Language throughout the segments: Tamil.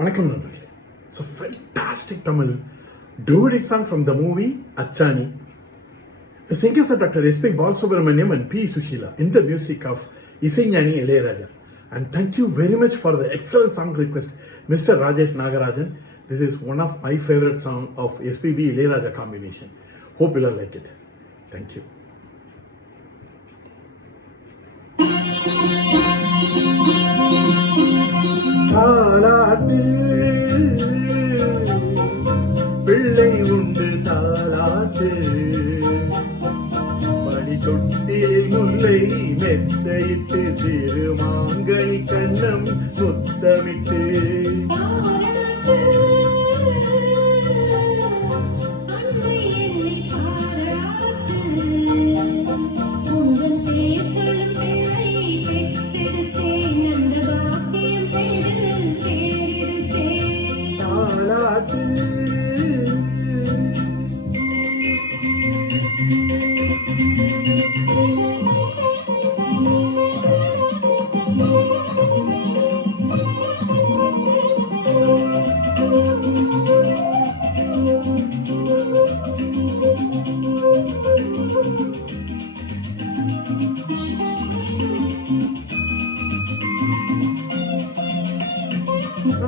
வணக்கம் நண்பர்களே. It's a fantastic Tamil duet song from the movie Achani. The singers are Dr. S.P. Balasubramaniam and P. Sushila in the music of Isaignani Ilayaraja. And thank you very much for the excellent song request, Mr. Rajesh Nagarajan. This is one of my favorite songs of SPB Ilayaraja combination. Hope you'll like it. Thank you. தாலாட்டு பிள்ளை உண்டு தாலாட்டு பனி தொட்டில் முல்லை மெத்தையிட்டு திருமாங்கனி கண்ணம் முத்தமிட்டு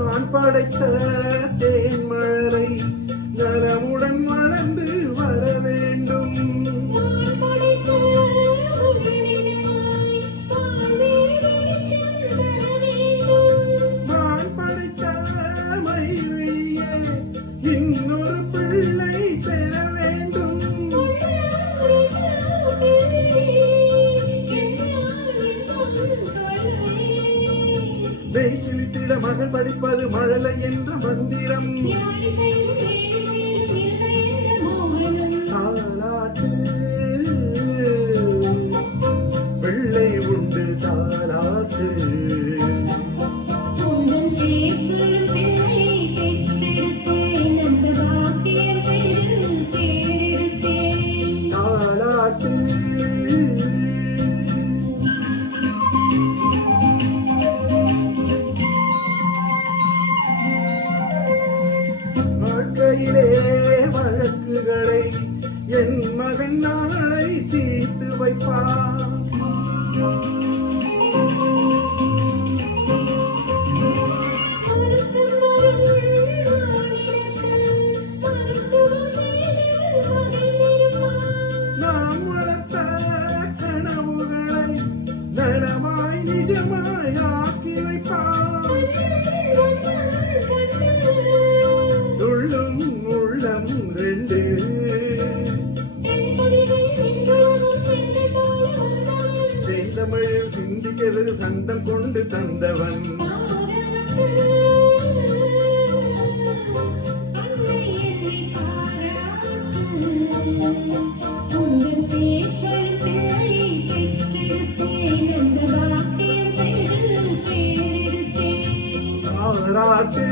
நான் படைத்த தேன்மழை நலமுடன் வளர்ந்து வர வேண்டும். நான் படைத்த மயிலியே இன்னொரு பிள்ளை பெற வேண்டும். சிலித்திட மகன் படிப்பது மழலை என்ற மந்திரம். தாலாட்டு பிள்ளை உண்டு தாலாட்டு தாலாட்டு வாழ்க்கையிலே வழக்குகளை என் மகன் நாளை தீர்த்து வைப்பார். நாம் வளர்த்த கனவுகளை நனவாய் நிஜமாய் ஆக்கி வைப்பார். துள்ளும் உள்ளம் ரெண்டு செந்தமிழில் சிந்திக்கிறது சந்தம் கொண்டு தந்தவன். தாலாட்டு